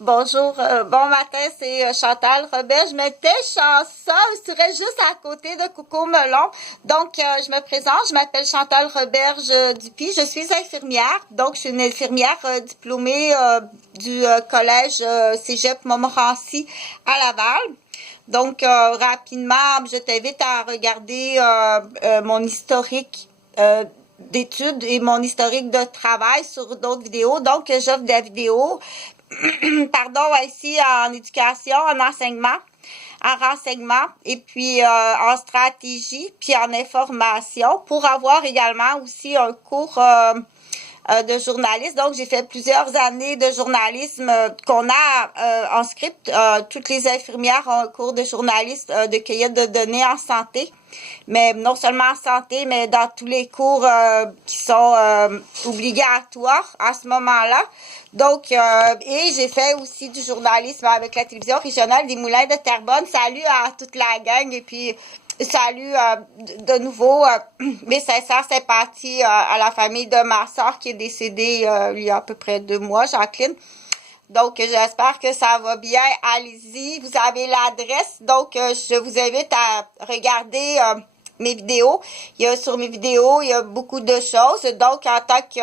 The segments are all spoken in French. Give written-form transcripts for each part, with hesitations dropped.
Bonjour, bon matin, c'est Chantal Robert. Je m'étais chanceuse, je serais juste à côté de Coco Melon. Donc, je me présente, je m'appelle Chantal Roberge Dupuis, je suis infirmière. Donc, je suis une infirmière diplômée du collège Cégep Montmorency à Laval. Donc, rapidement, je t'invite à regarder mon historique d'études et mon historique de travail sur d'autres vidéos. Donc, j'offre des vidéos pardon, ici en éducation, en enseignement, en renseignement et puis en stratégie, puis en information pour avoir également aussi un cours de journalisme. Donc, j'ai fait plusieurs années de journalisme qu'on a en script. Toutes les infirmières ont un cours de journalisme de cueillette de données en santé. Mais non seulement en santé, mais dans tous les cours qui sont obligatoires à ce moment-là. Donc, et j'ai fait aussi du journalisme avec la télévision régionale des Moulins de Terrebonne. Salut à toute la gang et puis salut de nouveau mes sincères sympathies à la famille de ma soeur qui est décédée il y a à peu près 2 mois, Jacqueline. Donc, j'espère que ça va bien. Allez-y, vous avez l'adresse. Donc, je vous invite à regarder mes vidéos. Sur mes vidéos, il y a beaucoup de choses. Donc, en tant que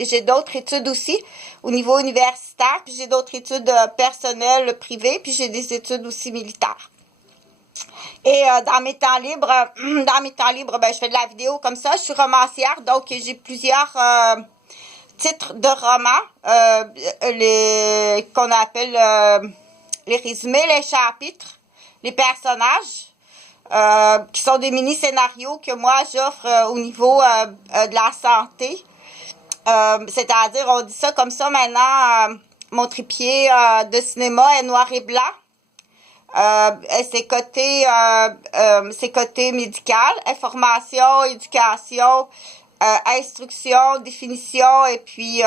j'ai d'autres études aussi au niveau universitaire, puis j'ai d'autres études personnelles, privées, puis j'ai des études aussi militaires. Et dans mes temps libres, ben, je fais de la vidéo comme ça. Je suis romancière, donc j'ai plusieurs titres de romans, qu'on appelle les résumés, les chapitres, les personnages, qui sont des mini-scénarios que moi j'offre au niveau de la santé. C'est-à-dire, on dit ça comme ça maintenant, mon trépied de cinéma est noir et blanc. C'est côté médical, information, éducation, instruction, définition et puis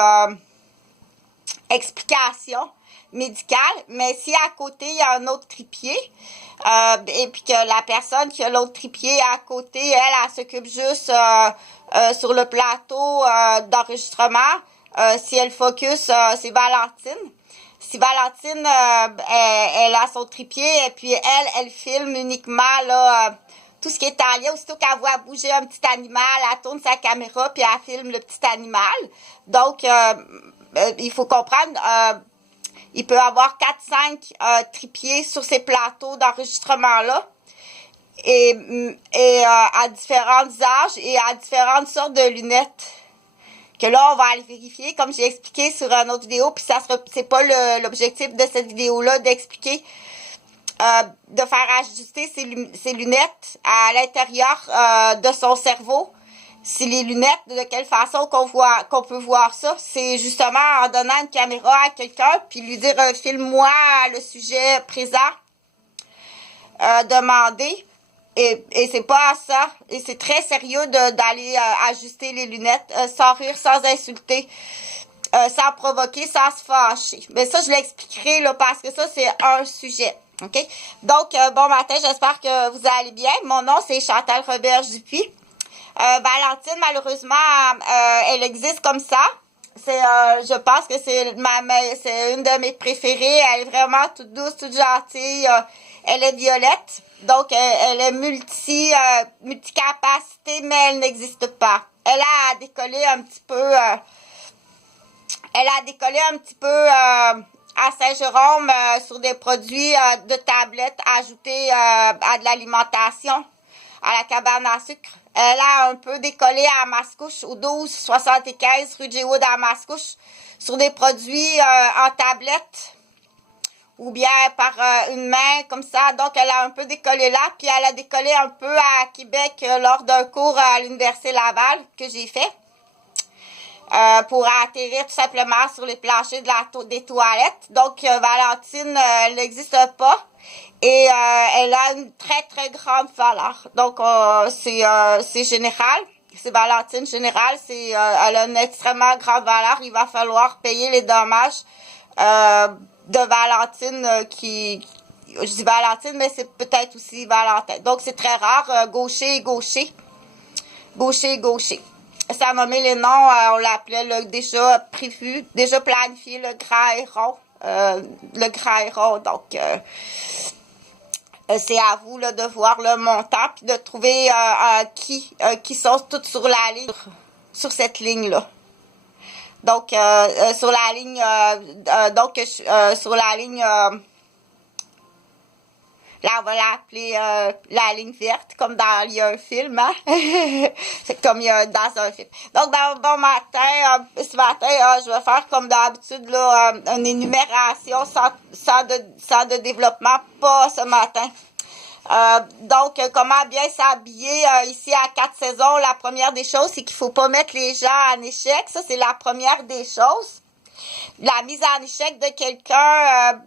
explication médicale. Mais si à côté il y a un autre trépied et puis que la personne qui a l'autre trépied à côté, elle s'occupe juste sur le plateau d'enregistrement. Si elle focus, c'est Valentine. Si Valentine, elle a son trépied et puis elle filme uniquement là tout ce qui est en lien. Aussitôt qu'elle voit bouger un petit animal, elle tourne sa caméra puis elle filme le petit animal. Donc, il faut comprendre, il peut y avoir 4-5 trépieds sur ces plateaux d'enregistrement-là. Et à différents usages et à différentes sortes de lunettes. Que là, on va aller vérifier, comme j'ai expliqué sur une autre vidéo, puis c'est pas l'objectif de cette vidéo-là d'expliquer, de faire ajuster ses lunettes à l'intérieur de son cerveau. Si les lunettes, de quelle façon qu'on peut voir ça, c'est justement en donnant une caméra à quelqu'un, puis lui dire filme-moi le sujet présent, demander. Et c'est pas ça. Et c'est très sérieux d'aller ajuster les lunettes sans rire, sans insulter, sans provoquer, sans se fâcher. Mais ça, je l'expliquerai là parce que ça, c'est un sujet. OK? Donc, bon matin, j'espère que vous allez bien. Mon nom, c'est Chantal Roberge Dupuis. Valentine, malheureusement, elle existe comme ça. Je pense que c'est une de mes préférées. Elle est vraiment toute douce, toute gentille. Elle est violette. Donc, elle est multicapacité, mais elle n'existe pas. Elle a décollé un petit peu à Saint-Jérôme sur des produits de tablette ajoutés à de l'alimentation, à la cabane à sucre. Elle a un peu décollé à Mascouche, au 1275 rue J-Wood à Mascouche, sur des produits en tablette ou bien par une main comme ça. Donc, elle a un peu décollé là, puis elle a décollé un peu à Québec lors d'un cours à l'Université Laval que j'ai fait. Pour atterrir tout simplement sur les planchers des toilettes. Donc, Valentine, elle n'existe pas. Et elle a une très, très grande valeur. Donc, c'est général. C'est Valentine générale. Elle a une extrêmement grande valeur. Il va falloir payer les dommages de Valentine je dis Valentine, mais c'est peut-être aussi Valentin. Donc, c'est très rare. Gaucher et gaucher. Gaucher et gaucher. Ça a nommé les noms, on l'appelait déjà prévu, déjà planifié, le grand et rond. le grand héros. Donc, c'est à vous là, de voir le montant puis de trouver qui sont toutes sur la ligne, sur cette ligne-là. Donc, sur la ligne, sur la ligne, là, on va l'appeler la ligne verte, comme dans il y a un film, hein? C'est comme il y a dans un film. Donc, dans bon matin, ce matin, je vais faire comme d'habitude, là, une énumération sans de développement, pas ce matin. Donc, comment bien s'habiller ici à 4 saisons. La première des choses, c'est qu'il faut pas mettre les gens en échec. Ça, c'est la première des choses. La mise en échec de quelqu'un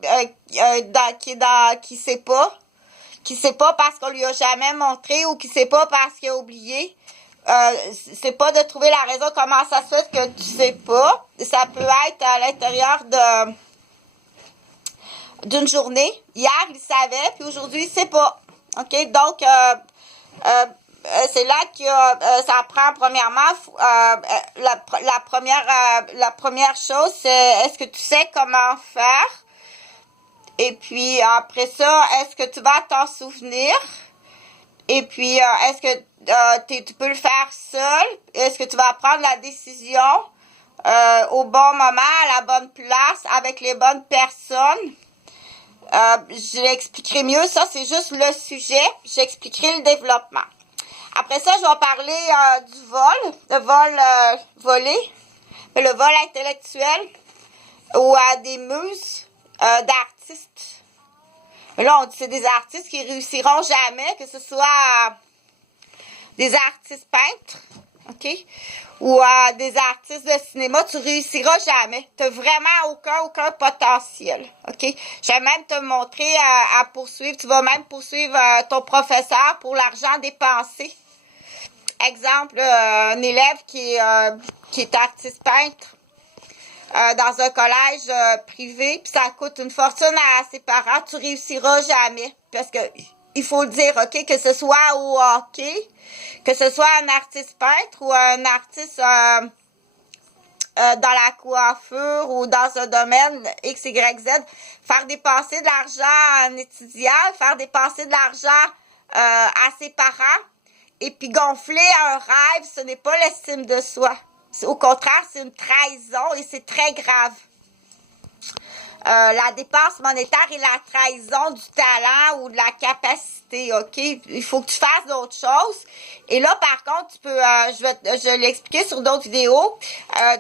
qui sait pas parce qu'on lui a jamais montré ou qui sait pas parce qu'il a oublié. C'est pas de trouver la raison comment ça se fait que tu sais pas. Ça peut être à l'intérieur d'une journée. Hier, il savait, puis aujourd'hui, il sait pas. OK? Donc, c'est là que ça prend premièrement la première chose, c'est est-ce que tu sais comment faire? Et puis après ça, est-ce que tu vas t'en souvenir? Et puis est-ce que tu peux le faire seul? Est-ce que tu vas prendre la décision au bon moment, à la bonne place, avec les bonnes personnes? Je l'expliquerai mieux, ça c'est juste le sujet, j'expliquerai le développement. Après ça, je vais parler du vol, le vol volé, le vol intellectuel ou à des muses d'artistes. Là, on dit que c'est des artistes qui réussiront jamais, que ce soit des artistes peintres, OK? Ou des artistes de cinéma, tu réussiras jamais. Tu n'as vraiment aucun potentiel, OK? Je vais même te montrer à poursuivre. Tu vas même poursuivre ton professeur pour l'argent dépensé. Exemple, un élève qui est artiste peintre dans un collège privé, puis ça coûte une fortune à ses parents, tu réussiras jamais. Parce que il faut le dire, OK, que ce soit au hockey, que ce soit un artiste peintre ou un artiste dans la coiffure ou dans un domaine X, Y, Z, faire dépenser de l'argent à un étudiant, faire dépenser de l'argent à ses parents, et puis gonfler un rêve, ce n'est pas l'estime de soi. Au contraire, c'est une trahison et c'est très grave. La dépense monétaire et la trahison du talent ou de la capacité, OK? Il faut que tu fasses d'autres choses. Et là, par contre, tu peux, je vais l'expliquer sur d'autres vidéos,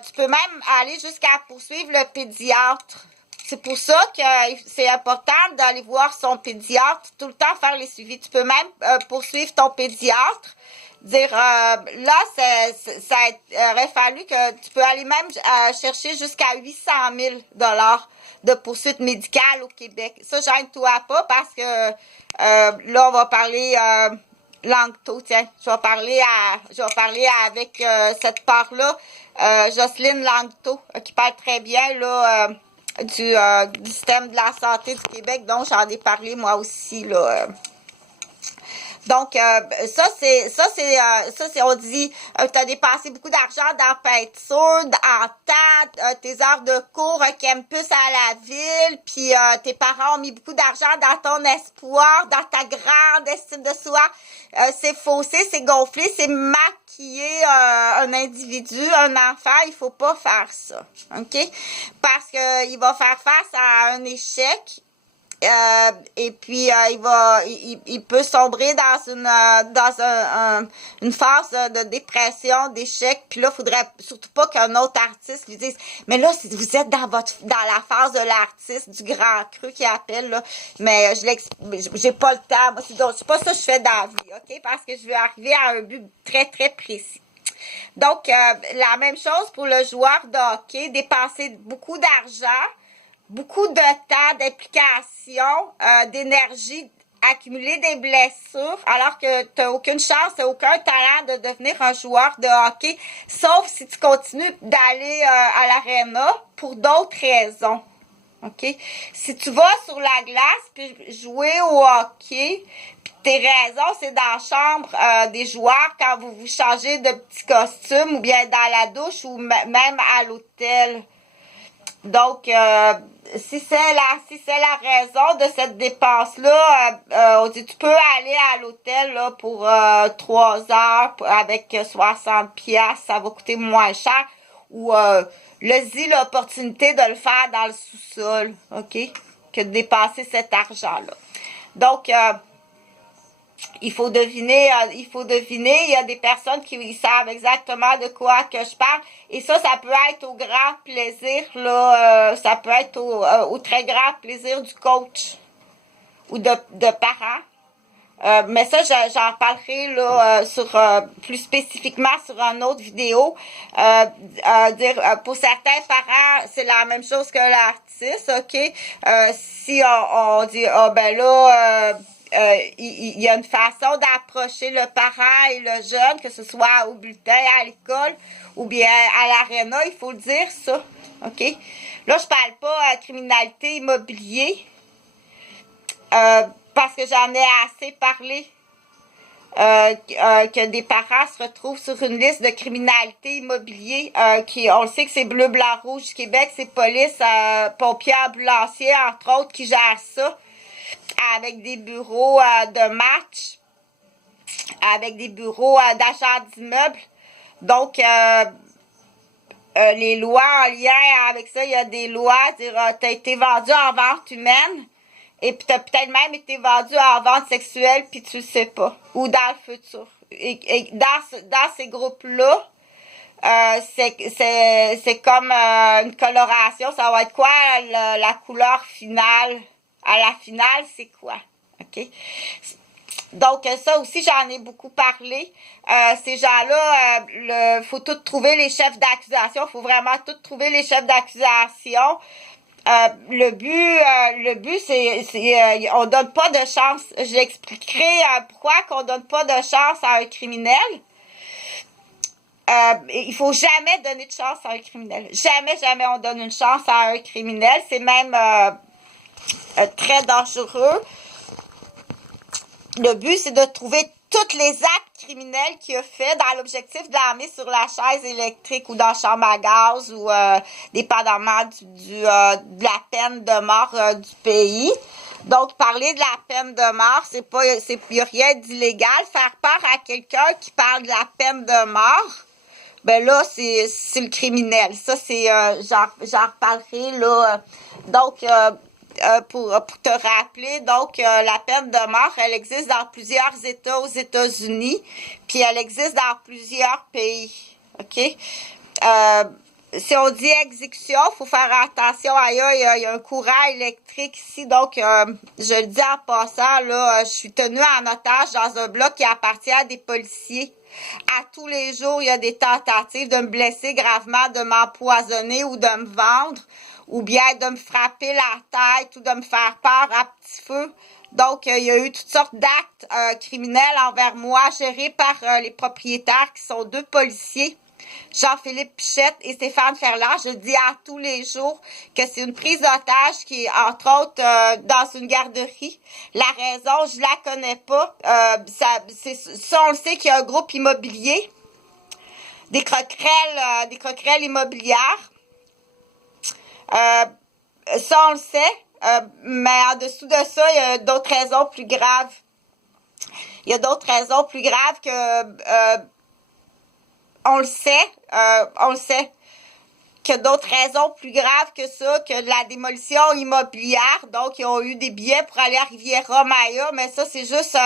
tu peux même aller jusqu'à poursuivre le pédiatre. C'est pour ça que c'est important d'aller voir son pédiatre, tout le temps faire les suivis. Tu peux même poursuivre ton pédiatre, dire là, ça aurait fallu que tu peux aller même chercher jusqu'à 800 000 $ de poursuite médicale au Québec. Ça, gêne-toi pas parce que là, on va parler Langto. Tiens, je vais parler avec cette part-là, Jocelyne Langto, qui parle très bien là. Du système de la santé du Québec, dont j'en ai parlé moi aussi là. Donc ça c'est on dit tu as dépensé beaucoup d'argent dans la peinture, en temps, tes heures de cours, un campus à la ville, puis tes parents ont mis beaucoup d'argent dans ton espoir, dans ta grande estime de soi. C'est faussé, c'est gonflé, c'est maquiller un individu, un enfant. Il faut pas faire ça, OK? Parce que il va faire face à un échec. Et puis il peut sombrer dans une phase de dépression, d'échec. Puis là, faudrait surtout pas qu'un autre artiste lui dise mais là, vous êtes dans la phase de l'artiste, du grand cru qui appelle là. Mais j'ai pas le temps. Moi, c'est pas ça que je fais dans la vie, OK? Parce que je veux arriver à un but très, très précis. Donc, la même chose pour le joueur de hockey, dépenser beaucoup d'argent, beaucoup de temps, d'implication, d'énergie, accumuler des blessures, alors que tu n'as aucune chance, tu n'as aucun talent de devenir un joueur de hockey, sauf si tu continues d'aller à l'aréna pour d'autres raisons. OK? Si tu vas sur la glace puis jouer au hockey, puis tes raisons, c'est dans la chambre des joueurs quand vous vous changez de petits costumes ou bien dans la douche ou même à l'hôtel. Donc, si c'est la raison de cette dépense-là, on dit tu peux aller à l'hôtel là pour 3 heures avec 60 pièces, ça va coûter moins cher. Ou laisse-y l'opportunité de le faire dans le sous-sol, OK? Que de dépenser cet argent-là. Donc, il faut deviner, il y a des personnes qui savent exactement de quoi que je parle. Et ça peut être au grand plaisir, là, ça peut être au très grand plaisir du coach ou de parents. Mais ça, j'en parlerai là, plus spécifiquement sur une autre vidéo. Pour certains parents, c'est la même chose que l'artiste, OK? Si on dit, ben là, il y a une façon d'approcher le parent et le jeune, que ce soit au bulletin, à l'école ou bien à l'aréna, il faut le dire, ça. OK? Là, je parle pas criminalité immobilier, parce que j'en ai assez parlé, que des parents se retrouvent sur une liste de criminalité immobilier, on le sait que c'est Bleu, Blanc, Rouge du Québec, c'est police, pompiers, ambulanciers, entre autres, qui gèrent ça, avec des bureaux de match, avec des bureaux d'achat d'immeubles. Donc, les lois en lien avec ça, il y a des lois, dire t'as été vendu en vente humaine, et puis t'as peut-être même été vendu en vente sexuelle, puis tu le sais pas, ou dans le futur. Et dans ces groupes-là, c'est comme une coloration, ça va être quoi la couleur finale? À la finale, c'est quoi? OK? Donc, ça aussi, j'en ai beaucoup parlé. Ces gens-là, faut tout trouver les chefs d'accusation. Faut vraiment tout trouver les chefs d'accusation. Le but, c'est on donne pas de chance. J'expliquerai pourquoi qu'on donne pas de chance à un criminel. Il faut jamais donner de chance à un criminel. Jamais on donne une chance à un criminel. C'est même très dangereux. Le but, c'est de trouver tous les actes criminels qu'il a fait dans l'objectif de l'amener sur la chaise électrique ou dans la chambre à gaz ou dépendamment de la peine de mort du pays. Donc, parler de la peine de mort, il n'y a rien d'illégal. Faire peur à quelqu'un qui parle de la peine de mort, ben là, c'est le criminel. Ça, c'est, j'en reparlerai, là. Donc, pour te rappeler, donc, la peine de mort, elle existe dans plusieurs États aux États-Unis, puis elle existe dans plusieurs pays, OK? Si on dit exécution, il faut faire attention. Il y a un courant électrique ici, donc je le dis en passant, là, je suis tenue en otage dans un bloc qui appartient à des policiers. À tous les jours, il y a des tentatives de me blesser gravement, de m'empoisonner ou de me vendre, ou bien de me frapper la tête ou de me faire peur à petit feu. Donc, il y a eu toutes sortes d'actes criminels envers moi, gérés par les propriétaires qui sont 2 policiers. Jean-Philippe Pichette et Stéphane Ferland. Je dis à tous les jours que c'est une prise d'otage qui est, entre autres, dans une garderie. La raison, je la connais pas. Ça, on le sait qu'il y a un groupe immobilier, des croquerelles immobilières. Ça, on le sait. Mais en dessous de ça, il y a d'autres raisons plus graves. Il y a d'autres raisons plus graves que... on le sait qu'il y a d'autres raisons plus graves que ça, que de la démolition immobilière. Donc, ils ont eu des billets pour aller à Riviera-Maya, mais ça, c'est juste,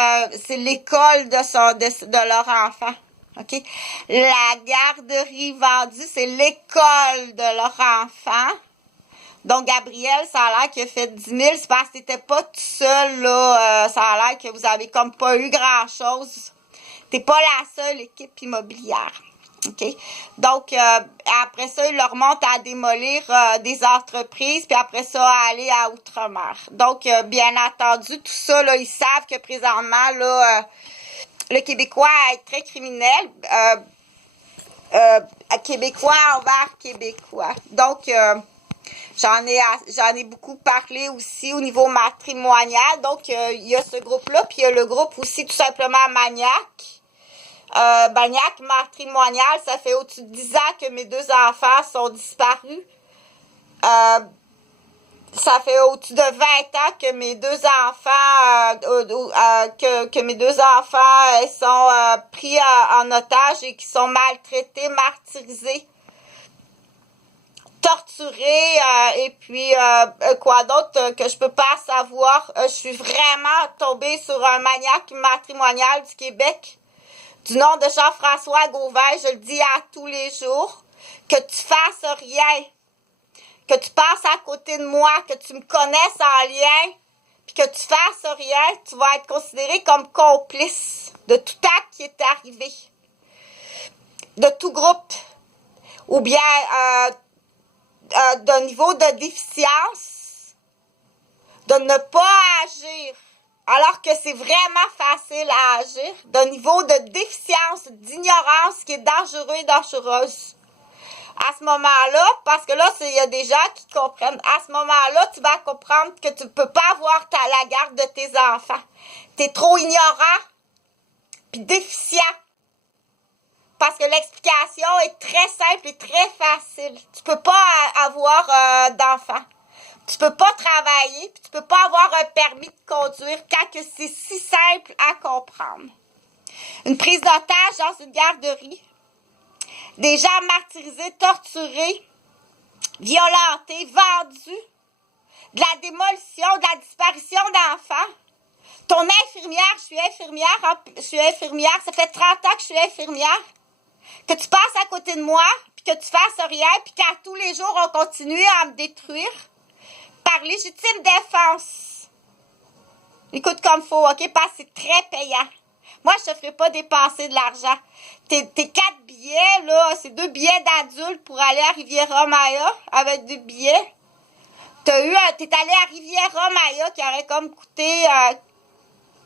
c'est l'école de leur enfant. OK? La garderie vendue, c'est l'école de leur enfant. Donc, Gabriel, ça a l'air qu'il a fait 10 000. C'est parce que t'étais pas tout seul, là. Ça a l'air que vous avez comme pas eu grand-chose. T'es pas la seule équipe immobilière. OK? Donc, après ça, ils leur montent à démolir des entreprises, puis après ça, à aller à Outre-mer. Donc, bien entendu, tout ça, là, ils savent que présentement, là, le Québécois est très criminel. Québécois envers Québécois. Donc, j'en ai beaucoup parlé aussi au niveau matrimonial. Donc, il y a ce groupe-là, puis il y a le groupe aussi tout simplement Maniac. Maniac matrimonial, ça fait au-dessus de 10 ans que mes 2 enfants sont disparus. Ça fait au-dessus de 20 ans que mes deux enfants, que mes deux enfants sont pris en otage et qui sont maltraités, martyrisés, torturés, et puis quoi d'autre que je peux pas savoir. Je suis vraiment tombée sur un maniaque matrimonial du Québec, du nom de Jean-François Gauvin. Je le dis à tous les jours, que tu fasses rien, que tu passes à côté de moi, que tu me connaisses en lien, puis que tu fasses rien, tu vas être considéré comme complice de tout acte qui est arrivé, de tout groupe, ou bien d'un niveau de déficience, de ne pas agir, alors que c'est vraiment facile à agir, d'un niveau de déficience, d'ignorance qui est dangereux et dangereuse. À ce moment-là, parce que là, il y a des gens qui comprennent, à ce moment-là, tu vas comprendre que tu ne peux pas avoir la garde de tes enfants. Tu es trop ignorant puis déficient. Parce que l'explication est très simple et très facile. Tu peux pas avoir d'enfants. Tu peux pas travailler, puis tu peux pas avoir un permis de conduire quand que c'est si simple à comprendre. Une prise d'otage dans une garderie. Des gens martyrisés, torturés, violentés, vendus. De la démolition, de la disparition d'enfants. Ton infirmière, je suis infirmière, ça fait 30 ans que je suis infirmière. Que tu passes à côté de moi, puis que tu fasses rien, puis qu'à tous les jours, on continue à me détruire par légitime défense. Écoute comme faut, OK? Parce que c'est très payant. Moi, je te ferai pas dépenser de l'argent. Tes 4 billets, là, c'est 2 billets d'adultes pour aller à Riviera-Maya avec 2 billets. T'es allé à Riviera-Maya qui aurait comme coûté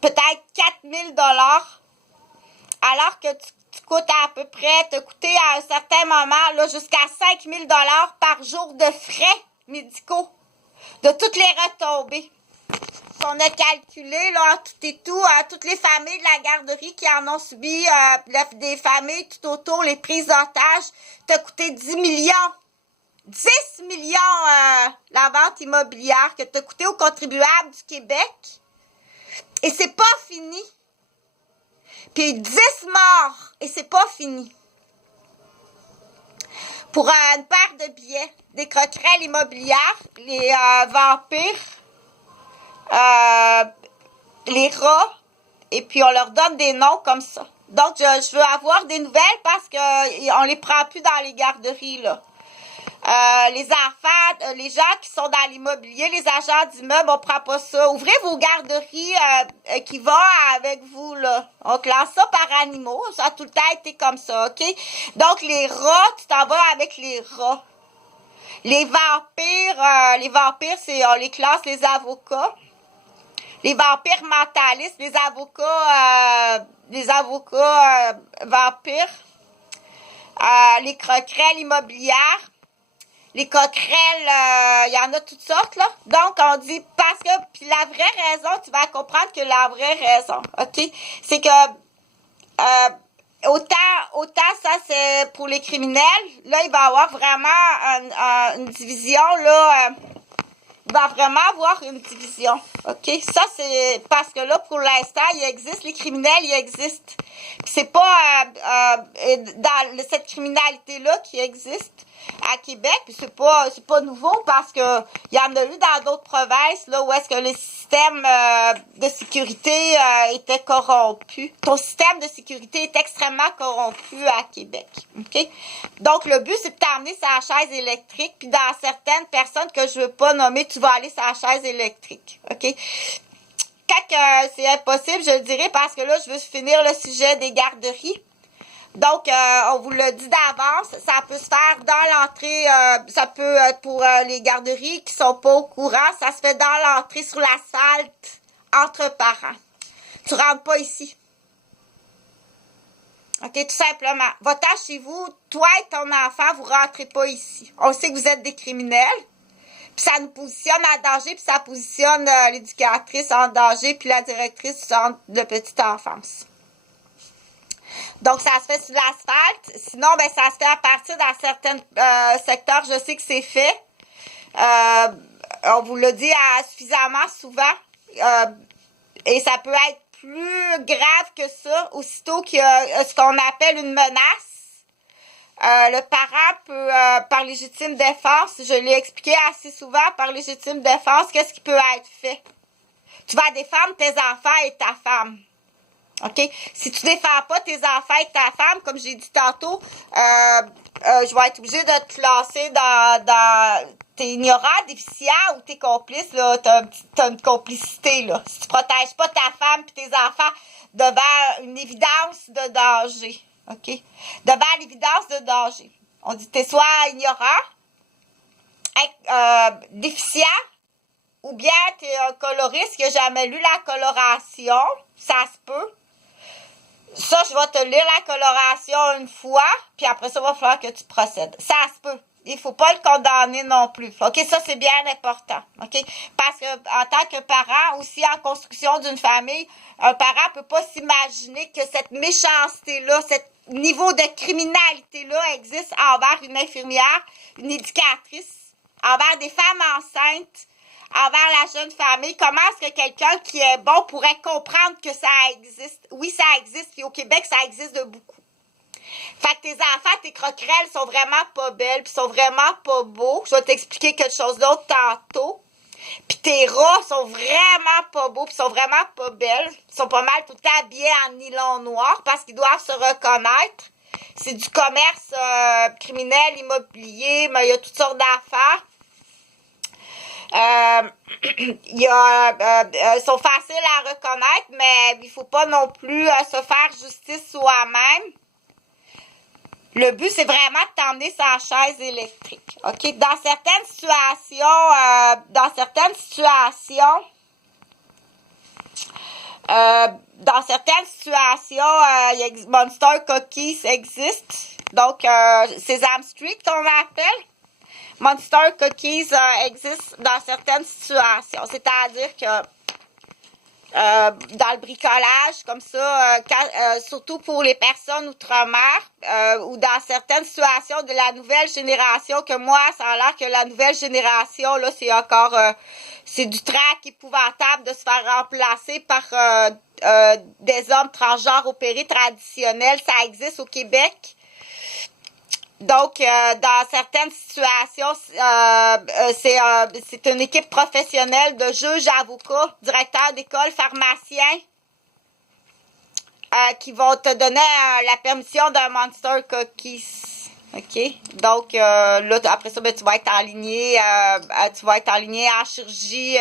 peut-être 4000 $, alors que tu coûtes à peu près, t'as coûté à un certain moment là, jusqu'à 5000 $ par jour de frais médicaux, de toutes les retombées qu'on a calculé, là, tout et tout, toutes les familles de la garderie qui en ont subi, des familles tout autour, les prises d'otages, t'as coûté 10 millions. 10 millions la vente immobilière que t'as coûté aux contribuables du Québec. Et c'est pas fini. Puis 10 morts, et c'est pas fini. Pour une paire de billets, des croquerelles immobilières, les vampires, les rats, et puis on leur donne des noms comme ça. Donc, je veux avoir des nouvelles parce qu'on les prend plus dans les garderies, là. Les enfants, les gens qui sont dans l'immobilier, les agents d'immeubles, on prend pas ça. Ouvrez vos garderies qui vont avec vous, là. On classe ça par animaux. Ça a tout le temps été comme ça, OK? Donc, les rats, tu t'en vas avec les rats. Les vampires, c'est, on les classe les avocats. Les vampires mentalistes, les avocats vampires. Les croquerelles immobilières. Les coquerelles, il y en a toutes sortes, là. Donc, on dit, parce que, puis la vraie raison, tu vas comprendre que la vraie raison, OK? C'est que, autant ça, c'est pour les criminels. Là, il va y avoir vraiment une division, là. Il va vraiment avoir une division, OK? Ça, c'est parce que là, pour l'instant, il existe, les criminels, ils existent. C'est pas dans cette criminalité-là qui existe à Québec, puis c'est pas nouveau parce que il y en a eu dans d'autres provinces, là, où est-ce que le système de sécurité était corrompu. Ton système de sécurité est extrêmement corrompu à Québec, OK? Donc, le but, c'est de t'amener sur la chaise électrique, puis dans certaines personnes que je veux pas nommer, tu vas aller sur la chaise électrique, OK? Quand c'est impossible, je le dirai parce que là, je veux finir le sujet des garderies. Donc, on vous le dit d'avance, ça peut se faire dans l'entrée, ça peut être pour les garderies qui sont pas au courant, ça se fait dans l'entrée sur l'asphalte, entre parents. Tu rentres pas ici. OK, tout simplement. Va-t'en chez vous, toi et ton enfant, vous rentrez pas ici. On sait que vous êtes des criminels, puis ça nous positionne en danger, puis ça positionne l'éducatrice en danger, puis la directrice du centre de petite enfance. Donc, ça se fait sur l'asphalte. Sinon, ben ça se fait à partir d'un certain secteur. Je sais que c'est fait. On vous l'a dit suffisamment souvent. Et ça peut être plus grave que ça, aussitôt qu'il y a ce qu'on appelle une menace. Le parent peut, par légitime défense, je l'ai expliqué assez souvent, par légitime défense, qu'est-ce qui peut être fait? Tu vas défendre tes enfants et ta femme. OK? Si tu défends pas tes enfants et ta femme, comme j'ai dit tantôt, je vais être obligée de te classer dans t'es ignorant, déficient ou t'es complice, là, t'as une complicité, là. Si tu protèges pas ta femme et tes enfants devant une évidence de danger. OK? Devant l'évidence de danger. On dit t'es soit ignorant, déficient, ou bien t'es un coloriste qui n'a jamais lu la coloration. Ça se peut. Ça, je vais te lire la coloration une fois, puis après ça, il va falloir que tu procèdes. Ça se peut. Il faut pas le condamner non plus. OK? Ça, c'est bien important. OK? Parce que, en tant que parent, aussi en construction d'une famille, un parent peut pas s'imaginer que cette méchanceté-là, ce niveau de criminalité-là existe envers une infirmière, une éducatrice, envers des femmes enceintes, envers la jeune famille. Comment est-ce que quelqu'un qui est bon pourrait comprendre que ça existe? Oui, ça existe, puis au Québec, ça existe de beaucoup. Fait que tes enfants, tes croquerelles sont vraiment pas belles, puis sont vraiment pas beaux. Je vais t'expliquer quelque chose d'autre tantôt. Puis tes rats sont vraiment pas beaux, puis sont vraiment pas belles. Ils sont pas mal tout le temps habillés en nylon noir parce qu'ils doivent se reconnaître. C'est du commerce criminel, immobilier, mais il y a toutes sortes d'affaires. Ils sont faciles à reconnaître, mais il faut pas non plus se faire justice soi-même. Le but, c'est vraiment de t'emmener sa chaise électrique. OK? Dans certaines situations, Monster Cookies existent. Donc, Sesame Street, on appelle. Monster Cookies existent dans certaines situations. C'est-à-dire que dans le bricolage, comme ça, surtout pour les personnes outre-mer, ou dans certaines situations de la nouvelle génération, que moi, ça a l'air que la nouvelle génération, là, c'est encore, c'est du trac épouvantable de se faire remplacer par des hommes transgenres opérés traditionnels. Ça existe au Québec. Donc, dans certaines situations, c'est une équipe professionnelle de juges, avocats, directeurs d'école, pharmaciens qui vont te donner la permission d'un Monster Cookies. OK? Donc, là, après ça, ben, tu vas être enligné en chirurgie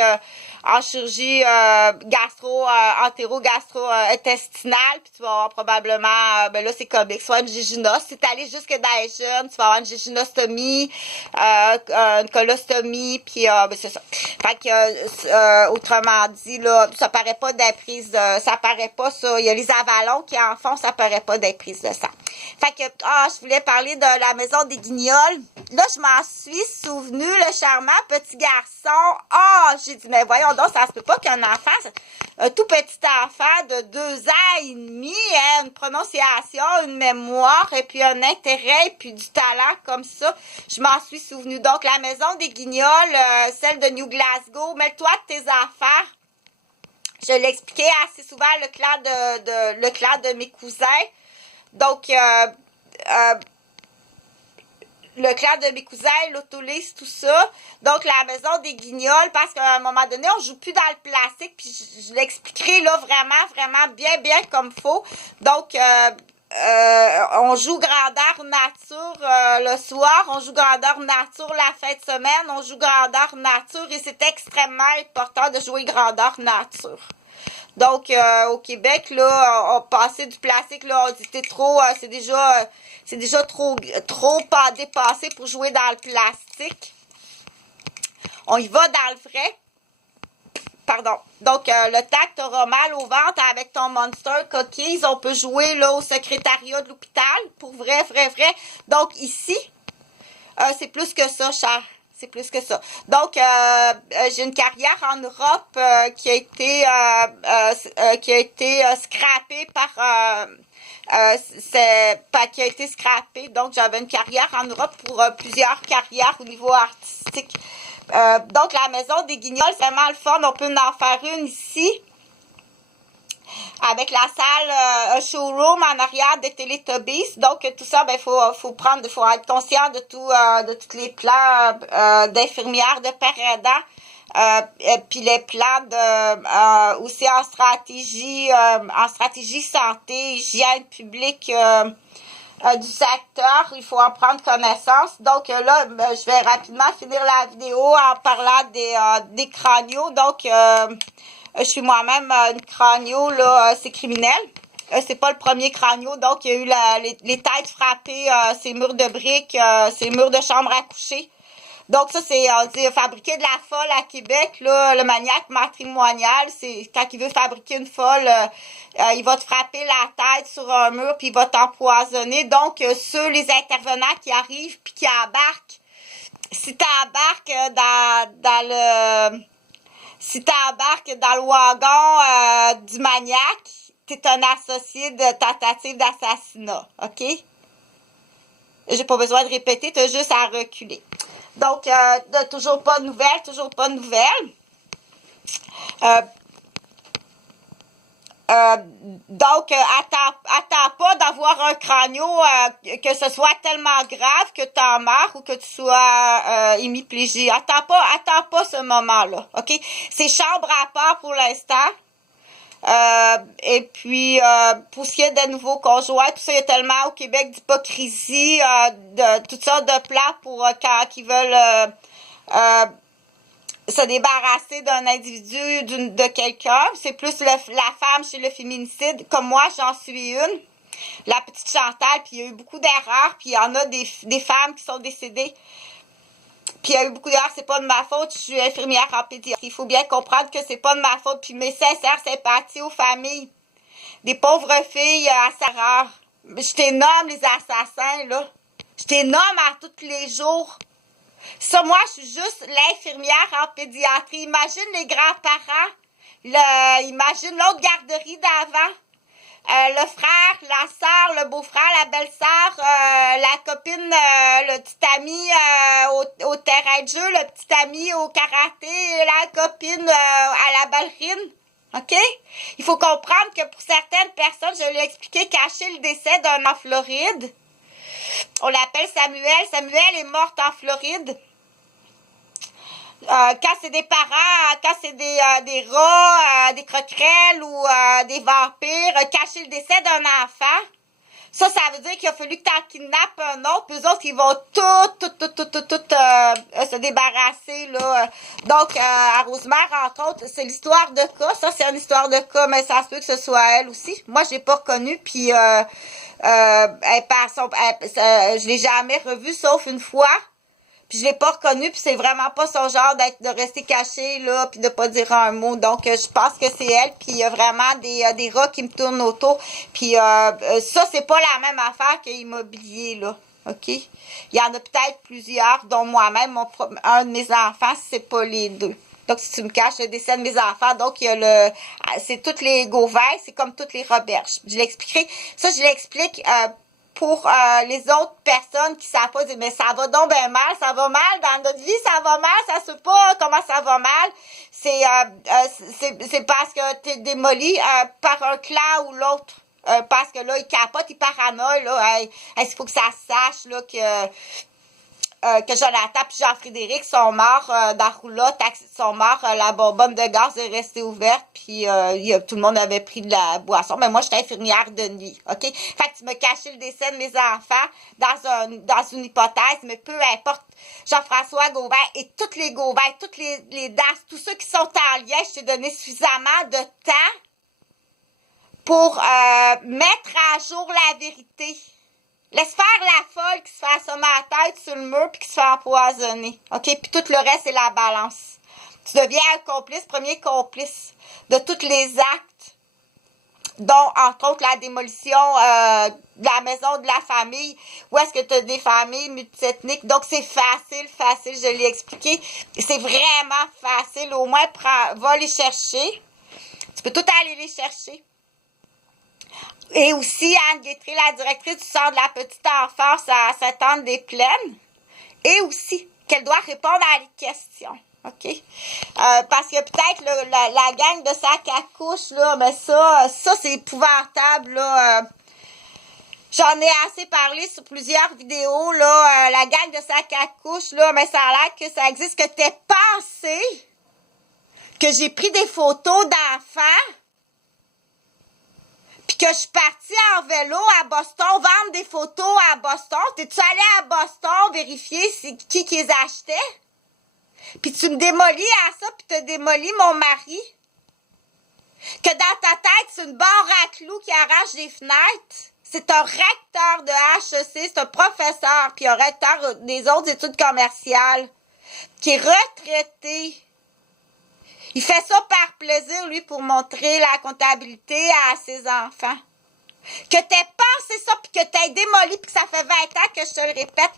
entéro-gastro-intestinale, puis tu vas avoir probablement, ben là, c'est comique, soit une jéginos. Si tu allé jusque dans les jeunes, tu vas avoir une jéginostomie, une colostomie, puis ben, c'est ça. Fait que, autrement dit, là, ça paraît pas d'être prise ça paraît pas ça. Il y a les avalons qui en font, ça paraît pas d'être prise de sang. Fait que, je voulais parler de la maison des Guignols. Là, je m'en suis souvenu, le charmant petit garçon. J'ai dit, mais voyons donc, ça se peut pas qu'un enfant, un tout petit enfant de 2 ans et demi, ait une prononciation, une mémoire, et puis un intérêt, et puis du talent comme ça. Je m'en suis souvenu. Donc, la maison des Guignols, celle de New Glasgow, mets-toi de tes affaires. Je l'expliquais assez souvent, le clan de mes cousins. Donc, le clan de mes cousins, l'autolise, tout ça. Donc, la maison des Guignols, parce qu'à un moment donné, on joue plus dans le plastique, puis je l'expliquerai là vraiment bien comme faut. Donc, on joue grandeur nature le soir, on joue grandeur nature la fin de semaine, on joue grandeur nature et c'est extrêmement important de jouer grandeur nature. Donc, au Québec, là, on passait du plastique, là, on dit c'est trop, c'est déjà trop pas dépassé pour jouer dans le plastique. On y va dans le vrai. Pardon. Donc, le temps que tu auras mal au ventre avec ton Monster Cookies, on peut jouer là au secrétariat de l'hôpital. Pour vrai. Donc, ici, c'est plus que ça, cher. C'est plus que ça. Donc, j'ai une carrière en Europe qui a été scrappée qui a été scrappée. Donc, j'avais une carrière en Europe pour plusieurs carrières au niveau artistique. Donc, la maison des Guignols, c'est vraiment le fun. On peut en faire une ici, avec la salle, un showroom en arrière de Teletubbies. Donc, tout ça, ben, faut être conscient de de tous les plans d'infirmières, de père aidant. Puis les plans aussi en stratégie santé, hygiène publique du secteur. Il faut en prendre connaissance. Donc là, je vais rapidement finir la vidéo en parlant des cranios. Donc, je suis moi-même une cranio, là, c'est criminel. C'est pas le premier cranio, donc il y a eu les têtes frappées, ces murs de briques, ces murs de chambre à coucher. Donc ça, c'est fabriquer de la folle à Québec, là, le maniaque matrimonial, c'est quand il veut fabriquer une folle, il va te frapper la tête sur un mur puis il va t'empoisonner. Donc les intervenants qui arrivent puis qui embarquent, si t'embarques dans le wagon du maniaque, t'es un associé de tentative d'assassinat, ok? J'ai pas besoin de répéter, t'as juste à reculer. Donc, toujours pas de nouvelles, toujours pas de nouvelles. Donc, attends pas d'avoir un cranio, que ce soit tellement grave que tu en meurs ou que tu sois hémiplégique. Attends pas ce moment-là, ok? C'est chambre à part pour l'instant. Et puis, pour ce qui est des nouveaux conjoints, tout ça, il y a tellement au Québec d'hypocrisie, de toutes sortes de plans pour quand ils veulent se débarrasser d'un individu, de quelqu'un. C'est plus la femme chez le féminicide. Comme moi, j'en suis une. La petite Chantal, puis il y a eu beaucoup d'erreurs, puis il y en a des femmes qui sont décédées. Puis il y a eu beaucoup d'erreurs, c'est pas de ma faute, je suis infirmière en pédiatrie. Il faut bien comprendre que c'est pas de ma faute. Puis mes sincères sympathies aux familles des pauvres filles à Sarah. Je t'ai nomme les assassins, là. Je t'ai nomme à tous les jours. Ça, moi, je suis juste l'infirmière en pédiatrie. Imagine les grands-parents. Imagine l'autre garderie d'avant. Le frère, la sœur, le beau-frère, la belle-sœur, la copine, le petit ami au terrain de jeu, le petit ami au karaté, la copine à la ballerine. OK? Il faut comprendre que pour certaines personnes, je l'ai expliqué, cacher le décès d'un en Floride. On l'appelle Samuel. Samuel est morte en Floride. Quand c'est des parents, quand c'est des rats, des croquerelles ou des vampires, cacher le décès d'un enfant, ça veut dire qu'il a fallu que tu en kidnappes un autre, puis eux autres, ils vont tout se débarrasser, là. Donc, à Rosemère, entre autres, c'est l'histoire de cas. Ça, c'est une histoire de cas, mais ça se peut que ce soit elle aussi. Moi, je l'ai pas reconnue, puis je l'ai jamais revue, sauf une fois. Puis je l'ai pas reconnu, puis c'est vraiment pas son genre de rester caché, là, puis de pas dire un mot. Donc, je pense que c'est elle, puis il y a vraiment des rats qui me tournent autour. Puis ça, c'est pas la même affaire que immobilier, là. OK? Il y en a peut-être plusieurs, dont moi-même, un de mes enfants, c'est pas les deux. Donc, si tu me caches le décès de mes enfants, donc il y a c'est toutes les Gauvin, c'est comme toutes les Roberges. Je l'expliquerai. Ça, je l'explique pour les autres personnes qui savent pas dire, mais ça va donc bien mal, ça va mal dans notre vie, ça va mal, ça se peut pas comment ça va mal. C'est parce que t'es démoli par un clan ou l'autre. Parce que là, ils capotent, ils paranoïent, là. Il faut que ça se sache, là, que Jonathan et Jean-Frédéric sont morts dans la roulotte, sont morts, la bonbonne de gaz est restée ouverte, puis tout le monde avait pris de la boisson. Mais moi, j'étais infirmière de nuit, OK? Fait que tu me cachais le décès de mes enfants dans une hypothèse, mais peu importe. Jean-François Gauvin et toutes les Gauvin, toutes les DAS, tous ceux qui sont en lien, je t'ai donné suffisamment de temps pour mettre à jour la vérité. Laisse faire la folle qui se fait assommer la tête sur le mur puis qui se fait empoisonner. OK? Puis tout le reste, c'est la balance. Tu deviens un complice, premier complice de tous les actes, dont, entre autres, la démolition de la maison de la famille, où est-ce que tu as des familles multiethniques. Donc, c'est facile, je l'ai expliqué. C'est vraiment facile. Au moins, va les chercher. Tu peux tout aller les chercher. Et aussi, Anne Guétry, la directrice du centre de la petite enfance à Sainte-Anne-des-Plaines. Et aussi, qu'elle doit répondre à des questions. OK? Parce que peut-être la gang de sac à couche, là, mais ça c'est épouvantable, là. J'en ai assez parlé sur plusieurs vidéos, là. La gang de sac à couche, là, mais ça a l'air que ça existe, que t'es pensé que j'ai pris des photos d'enfants, puis que je suis partie en vélo à Boston, vendre des photos à Boston. T'es-tu allé à Boston vérifier qui les achetait? Puis tu me démolis à ça, puis tu démolis mon mari. Que dans ta tête, c'est une barre à clous qui arrache des fenêtres. C'est un recteur de HEC, c'est un professeur, puis un recteur des autres études commerciales, qui est retraité. Il fait ça par plaisir, lui, pour montrer la comptabilité à ses enfants. Que t'aies pensé ça, puis que t'aies démoli, puis que ça fait 20 ans que je te le répète.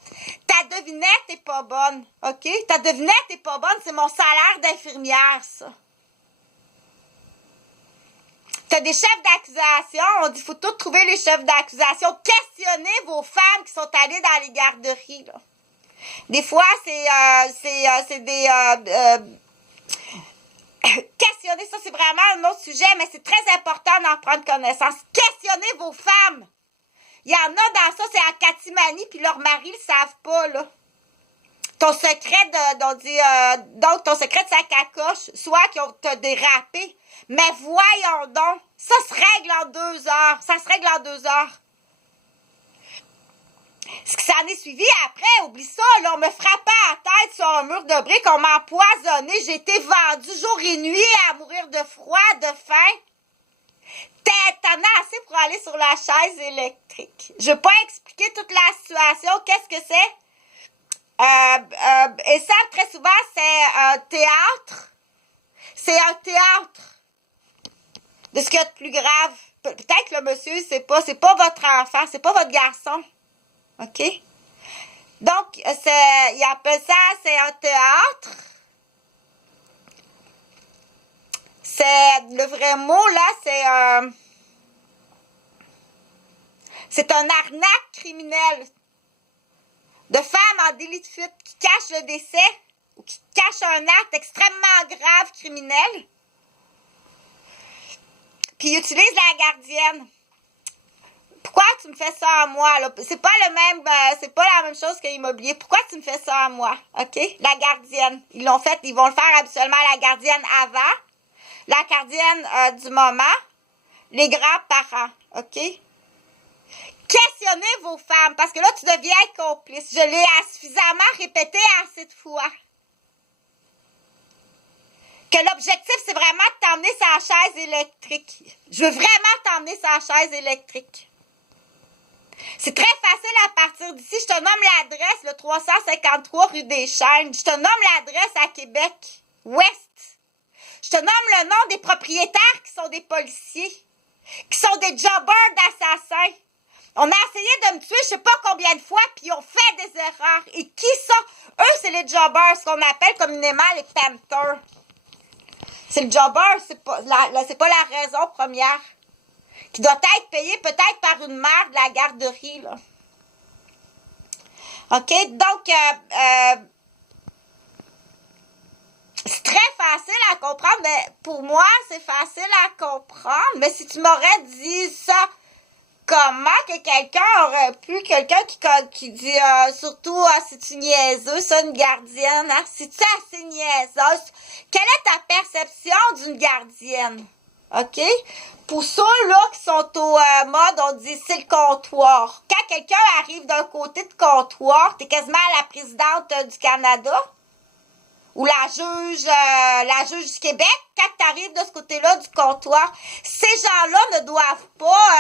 Ta devinette est pas bonne, OK? Ta devinette est pas bonne, c'est mon salaire d'infirmière, ça. T'as des chefs d'accusation, on dit, faut tout trouver les chefs d'accusation. Questionnez vos femmes qui sont allées dans les garderies, là. Des fois, c'est des... Questionnez, ça c'est vraiment un autre sujet, mais c'est très important d'en prendre connaissance. Questionnez vos femmes. Il y en a dans ça, c'est en catimanie, puis leurs maris le savent pas, là. Ton secret donc ton secret de sac à coche, soit qu'ils t'a dérapé. Mais voyons donc, ça se règle en 2 heures. Ça se règle en 2 heures. Ce qui s'en est suivi après, oublie ça, là, on me frappait à la tête sur un mur de briques, on m'a empoisonné, j'ai été vendue jour et nuit à mourir de froid, de faim. T'en as assez pour aller sur la chaise électrique. Je vais pas expliquer toute la situation, qu'est-ce que c'est? Et ça, très souvent, c'est un théâtre. C'est un théâtre de ce qu'il y a de plus grave. Peut-être que le monsieur, c'est pas votre enfant, c'est pas votre garçon. OK? Donc, il appelle ça, c'est un théâtre. C'est, le vrai mot, là, c'est un arnaque criminel de femmes en délit de fuite qui cachent le décès ou qui cachent un acte extrêmement grave criminel. Puis ils utilisent la gardienne. Pourquoi tu me fais ça à moi, là? C'est pas la même chose que l'immobilier. Pourquoi tu me fais ça à moi? OK? La gardienne. Ils vont le faire habituellement la gardienne avant, la gardienne du moment, les grands-parents. OK? Questionnez vos femmes, parce que là, tu deviens complice. Je l'ai suffisamment répété assez de fois. Que l'objectif, c'est vraiment de t'emmener sur la chaise électrique. Je veux vraiment t'emmener sur la chaise électrique. C'est très facile à partir d'ici. Je te nomme l'adresse, le 353 rue des Chênes. Je te nomme l'adresse à Québec Ouest. Je te nomme le nom des propriétaires qui sont des policiers, qui sont des jobbers d'assassins. On a essayé de me tuer je sais pas combien de fois, puis ils ont fait des erreurs. Et qui sont? Eux, c'est les jobbers, ce qu'on appelle communément les Panthers. C'est le jobber, c'est pas la raison première. Qui doit être payé peut-être par une mère de la garderie, là. OK? Donc, c'est très facile à comprendre, mais pour moi, c'est facile à comprendre. Mais si tu m'aurais dit ça, comment que quelqu'un aurait pu, quelqu'un qui dit, surtout, c'est-tu niaiseux, ça, une gardienne, hein? C'est-tu assez niaiseuse? Quelle est ta perception d'une gardienne? OK? Pour ceux-là qui sont au mode, on dit c'est le comptoir. Quand quelqu'un arrive d'un côté de comptoir, t'es quasiment la présidente du Canada ou la juge du Québec. Quand t'arrives de ce côté-là du comptoir, ces gens-là ne doivent pas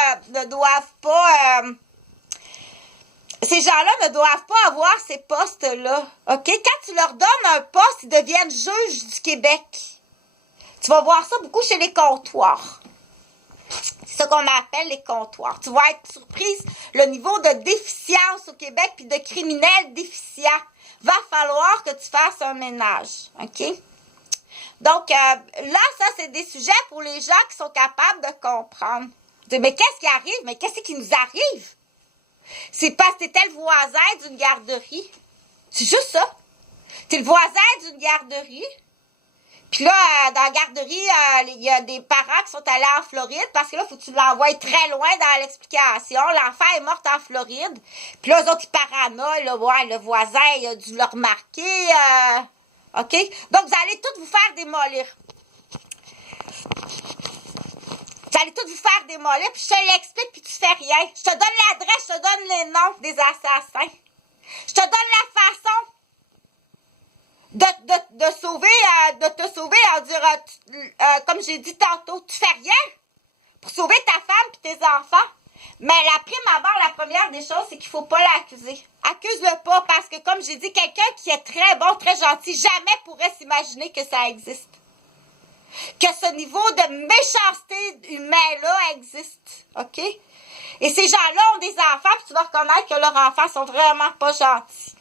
avoir ces postes-là. OK? Quand tu leur donnes un poste, ils deviennent juges du Québec. Tu vas voir ça beaucoup chez les comptoirs. C'est ça qu'on appelle les comptoirs. Tu vas être surprise, le niveau de déficience au Québec puis de criminels déficients. Va falloir que tu fasses un ménage. OK? Donc, là, ça, c'est des sujets pour les gens qui sont capables de comprendre. Mais qu'est-ce qui arrive? Mais qu'est-ce qui nous arrive? C'est parce que t'étais le voisin d'une garderie. C'est juste ça. T'es le voisin d'une garderie. Puis là, dans la garderie, il y a des parents qui sont allés en Floride parce que là, faut que tu l'envoies très loin dans l'explication. L'enfant est mort en Floride. Puis là, eux autres, ils paranoïent. Là, ouais, le voisin, il a dû le remarquer. OK? Donc, vous allez tous vous faire démolir. Vous allez tous vous faire démolir, puis je te l'explique, puis tu fais rien. Je te donne l'adresse, je te donne les noms des assassins. Je te donne la façon de te sauver, on dirait, comme j'ai dit tantôt, tu fais rien pour sauver ta femme et tes enfants. Mais la prime abord, la première des choses, c'est qu'il ne faut pas l'accuser. Accuse-le pas, parce que comme j'ai dit, quelqu'un qui est très bon, très gentil, jamais pourrait s'imaginer que ça existe. Que ce niveau de méchanceté humain-là existe. OK? Et ces gens-là ont des enfants, puis tu vas reconnaître que leurs enfants sont vraiment pas gentils.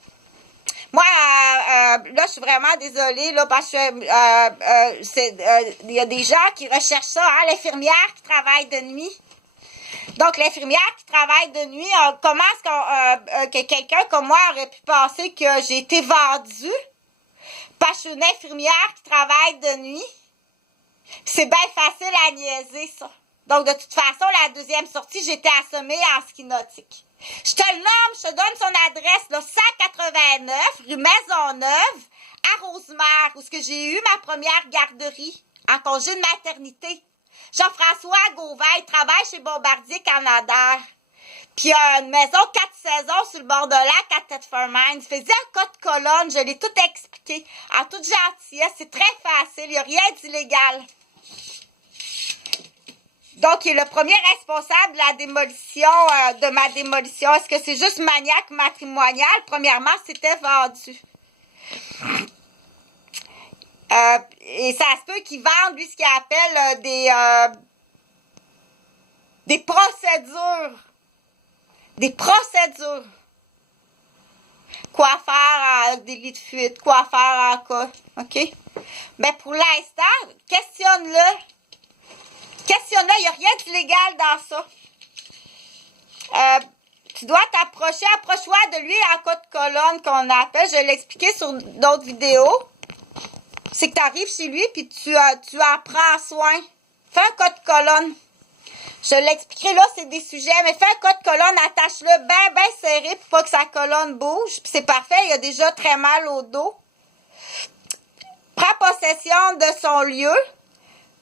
Moi, là, je suis vraiment désolée, là, parce que il y a des gens qui recherchent ça, hein, l'infirmière qui travaille de nuit. Donc, l'infirmière qui travaille de nuit, comment est-ce que quelqu'un comme moi aurait pu penser que j'ai été vendue parce que je suis une infirmière qui travaille de nuit? C'est bien facile à niaiser, ça. Donc, de toute façon, la deuxième sortie, j'étais assommée en ski nautique. Je te le nomme, je te donne son adresse, là, 189, rue Maisonneuve, à Rosemère, où j'ai eu ma première garderie, en congé de maternité. Jean-François Gauvin, il travaille chez Bombardier Canada. Puis il y a une maison 4 saisons sur le bord de lac à Thetford-Mines. Il faisait un cas de colonne, je l'ai tout expliqué. En toute gentillesse, c'est très facile, il n'y a rien d'illégal. Donc, il est le premier responsable de la démolition, de ma démolition. Est-ce que c'est juste maniaque matrimonial? Premièrement, c'était vendu. Et ça se peut qu'il vende, lui, ce qu'il appelle des procédures. Des procédures. Quoi faire avec des lits de fuite, quoi faire en cas. OK? Mais pour l'instant, questionne-le. Questionne-le, il n'y a rien d'illégal dans ça. Tu dois t'approcher, approche-toi de lui en cas de colonne qu'on appelle. Je l'ai expliqué sur d'autres vidéos. C'est que tu arrives chez lui puis tu en prends soin. Fais un cas de colonne. Je l'expliquerai là, c'est des sujets, mais fais un cas de colonne, attache-le bien serré pour pas que sa colonne bouge. Puis c'est parfait, il a déjà très mal au dos. Prends possession de son lieu.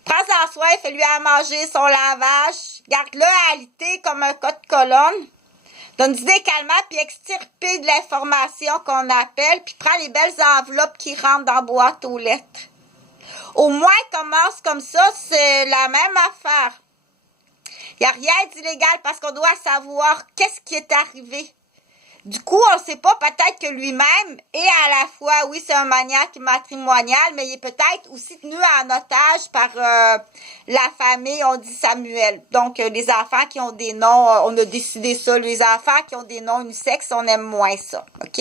Prends-en soin, fais-lui à manger, son lavage. Garde-le à alité comme un cas de colonne. Donne-lui des calmants, puis extirper de l'information qu'on appelle, puis prends les belles enveloppes qui rentrent dans la boîte aux lettres. Au moins, commence comme ça, c'est la même affaire. Il n'y a rien d'illégal parce qu'on doit savoir qu'est-ce qui est arrivé. Du coup, on ne sait pas, peut-être que lui-même est à la fois, oui, c'est un maniaque matrimonial, mais il est peut-être aussi tenu en otage par la famille, on dit Samuel. Donc, les enfants qui ont des noms, on a décidé ça, les enfants qui ont des noms unisexes, on aime moins ça, OK?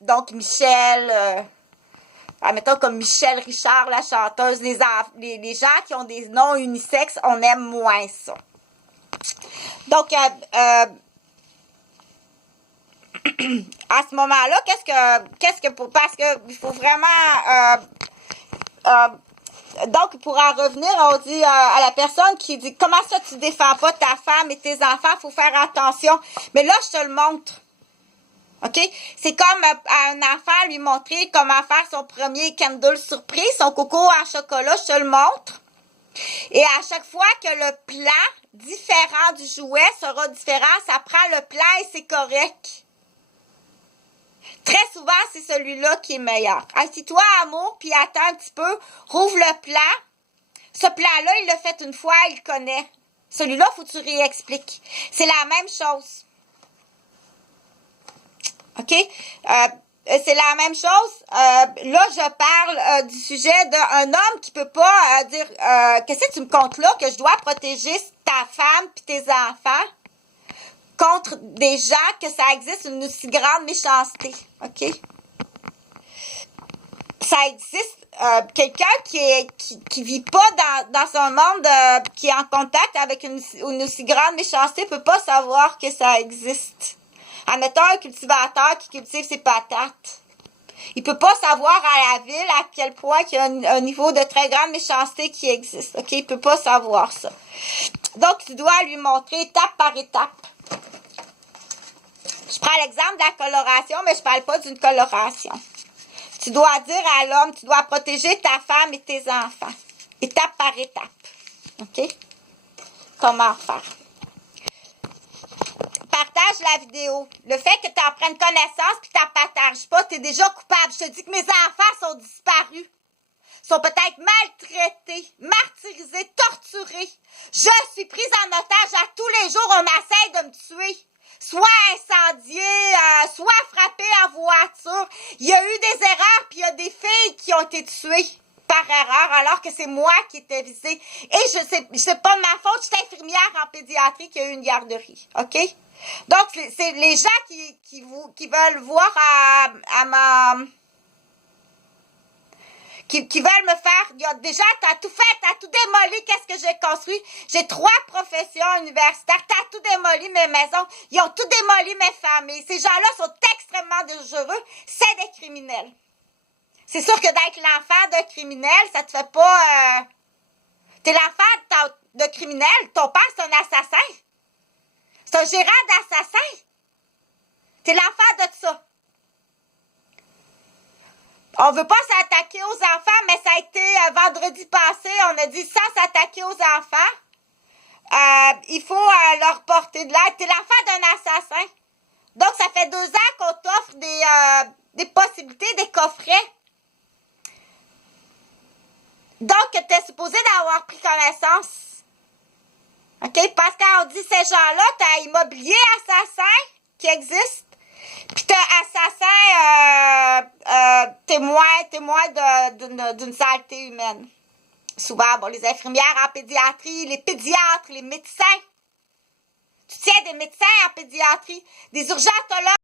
Donc, Michel, admettons comme Michel Richard, la chanteuse, les gens qui ont des noms unisexes, on aime moins ça. Donc, à ce moment-là, parce que il faut vraiment, donc pour en revenir, on dit à la personne qui dit comment ça tu défends pas ta femme et tes enfants, faut faire attention. Mais là, je te le montre. OK? C'est comme à un enfant lui montrer comment faire son premier candle surprise, son coco en chocolat, je te le montre. Et à chaque fois que le plan différent du jouet sera différent, ça prend le plan et c'est correct. Très souvent, c'est celui-là qui est meilleur. Assis-toi, amour, puis attends un petit peu, rouvre le plan. Ce plan-là, il l'a fait une fois, il le connaît. Celui-là, il faut que tu réexpliques. C'est la même chose. OK? C'est la même chose. Là, je parle du sujet d'un homme qui peut pas dire qu'est-ce que tu me comptes là, que je dois protéger ta femme puis tes enfants contre des gens que ça existe une aussi grande méchanceté. OK? Ça existe. Quelqu'un qui vit pas dans un monde qui est en contact avec une aussi grande méchanceté peut pas savoir que ça existe. Admettons un cultivateur qui cultive ses patates. Il peut pas savoir à la ville à quel point il y a un niveau de très grande méchanceté qui existe. OK? Il peut pas savoir ça. Donc, tu dois lui montrer étape par étape. Je prends l'exemple de la coloration, mais je parle pas d'une coloration. Tu dois dire à l'homme, tu dois protéger ta femme et tes enfants. Étape par étape. OK? Comment faire? Partage la vidéo. Le fait que tu en prennes connaissance puis que tu la partages pas, tu es déjà coupable. Je te dis que mes enfants sont disparus. Sont peut-être maltraités, martyrisés, torturés. Je suis prise en otage à tous les jours. On essaie de me tuer. Soit incendiée, soit frappée en voiture. Il y a eu des erreurs puis il y a des filles qui ont été tuées par erreur, alors que c'est moi qui étais visée. Et c'est pas de ma faute, je suis infirmière en pédiatrie qui a eu une garderie, OK? Donc, c'est les gens qui veulent voir qui veulent me faire, déjà, t'as tout fait, t'as tout démoli, qu'est-ce que j'ai construit? J'ai 3 professions universitaires, t'as tout démoli mes maisons, ils ont tout démoli mes familles. Ces gens-là sont extrêmement dangereux, c'est des criminels. C'est sûr que d'être l'enfant d'un criminel, ça te fait pas... T'es l'enfant de criminel, ton père c'est un assassin. C'est un gérant d'assassin. T'es l'enfant de ça. On veut pas s'attaquer aux enfants, mais ça a été vendredi passé, on a dit sans s'attaquer aux enfants. Il faut leur porter de l'aide. T'es l'enfant d'un assassin. Donc, ça fait 2 ans qu'on t'offre des possibilités, des coffrets. Donc, tu es supposé d'avoir pris connaissance. OK? Parce que quand on dit ces gens-là, tu as immobilier assassin qui existe. Puis tu as assassin témoin d'une saleté humaine. Souvent, bon, les infirmières en pédiatrie, les pédiatres, les médecins. Tu tiens des médecins en pédiatrie, des urgentologues